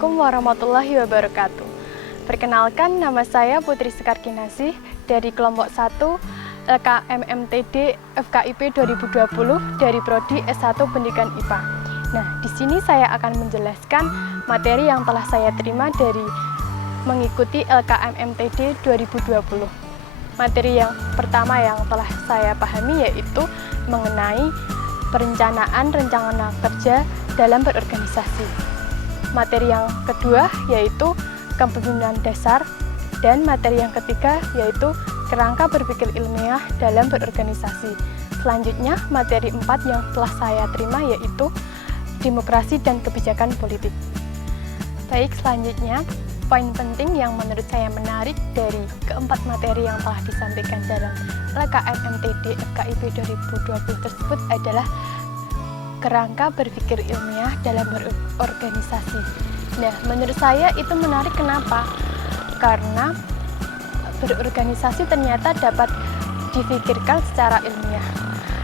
Assalamualaikum warahmatullahi wabarakatuh. Perkenalkan, nama saya Putri Sekar Kinasih dari kelompok 1 LKMMTD FKIP 2020 dari Prodi S1 Pendidikan IPA. Nah, di sini saya akan menjelaskan materi yang telah saya terima dari mengikuti LKMMTD 2020. Materi yang pertama yang telah saya pahami yaitu mengenai perencanaan rencana kerja dalam berorganisasi. Materi yang kedua yaitu kepemimpinan dasar, dan materi yang ketiga yaitu kerangka berpikir ilmiah dalam berorganisasi. Selanjutnya, materi 4 yang telah saya terima yaitu demokrasi dan kebijakan politik. Baik, selanjutnya poin penting yang menurut saya menarik dari keempat materi yang telah disampaikan dalam LKMMTD FKIP 2020 tersebut adalah kerangka berpikir ilmiah dalam berorganisasi. Nah, menurut saya itu menarik. Kenapa? Karena berorganisasi ternyata dapat dipikirkan secara ilmiah.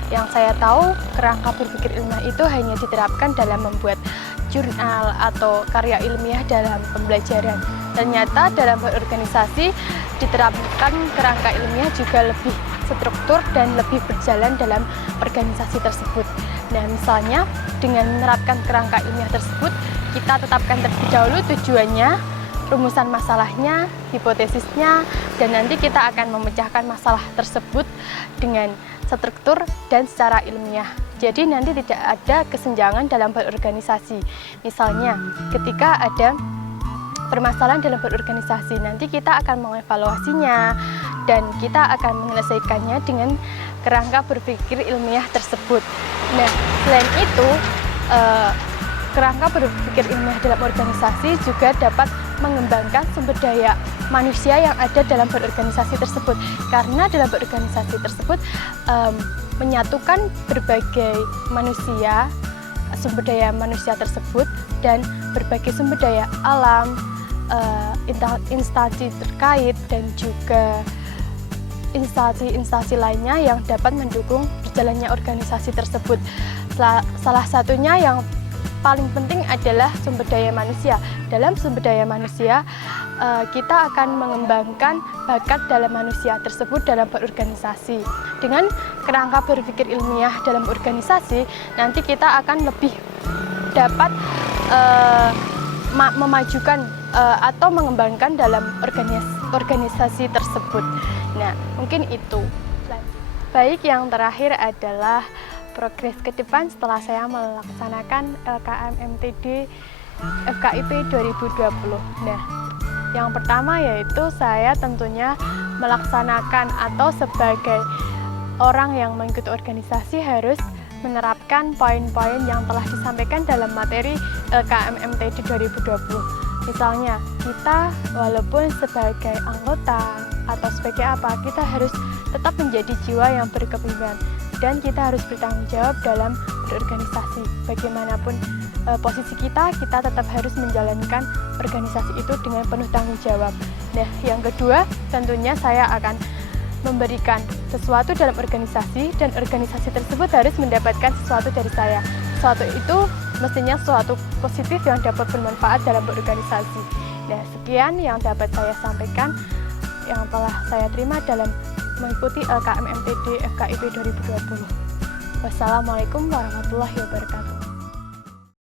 Yang saya tahu, kerangka berpikir ilmiah itu hanya diterapkan dalam membuat jurnal atau karya ilmiah dalam pembelajaran. Ternyata dalam berorganisasi diterapkan kerangka ilmiah juga lebih struktur dan lebih berjalan dalam organisasi tersebut. Nah, misalnya dengan menerapkan kerangka ilmiah tersebut, kita tetapkan terlebih dahulu tujuannya, rumusan masalahnya, hipotesisnya, dan nanti kita akan memecahkan masalah tersebut dengan struktur dan secara ilmiah. Jadi nanti tidak ada kesenjangan dalam berorganisasi. Misalnya, ketika ada permasalahan dalam berorganisasi, nanti kita akan mengevaluasinya dan kita akan menyelesaikannya dengan kerangka berpikir ilmiah tersebut. Nah, selain itu, kerangka berpikir ilmiah dalam organisasi juga dapat mengembangkan sumber daya manusia yang ada dalam berorganisasi tersebut. Karena dalam berorganisasi tersebut menyatukan berbagai manusia, sumber daya manusia tersebut, dan berbagai sumber daya alam, instansi terkait, dan juga instansi lainnya yang dapat mendukung berjalannya organisasi tersebut. Salah satunya yang paling penting adalah sumber daya manusia. Dalam sumber daya manusia, kita akan mengembangkan bakat dalam manusia tersebut dalam berorganisasi. Dengan kerangka berpikir ilmiah dalam organisasi, nanti kita akan lebih dapat memajukan atau mengembangkan dalam organisasi tersebut. Nah, mungkin itu. Baik, yang terakhir adalah progres ke depan setelah saya melaksanakan LKMMTD FKIP 2020. Nah, yang pertama yaitu saya tentunya melaksanakan atau sebagai orang yang mengikuti organisasi harus menerapkan poin-poin yang telah disampaikan dalam materi LKMMTD 2020. Misalnya, kita walaupun sebagai anggota atau sebagai apa, kita harus tetap menjadi jiwa yang berkepemimpinan dan kita harus bertanggung jawab dalam berorganisasi. Bagaimanapun posisi kita tetap harus menjalankan organisasi itu dengan penuh tanggung jawab. Nah, yang kedua, tentunya saya akan memberikan sesuatu dalam organisasi dan organisasi tersebut harus mendapatkan sesuatu dari saya. Sesuatu itu mestinya sesuatu positif yang dapat bermanfaat dalam berorganisasi. Nah, sekian yang dapat saya sampaikan yang telah saya terima dalam mengikuti LKMMTD FKIP 2020. Wassalamualaikum warahmatullahi wabarakatuh.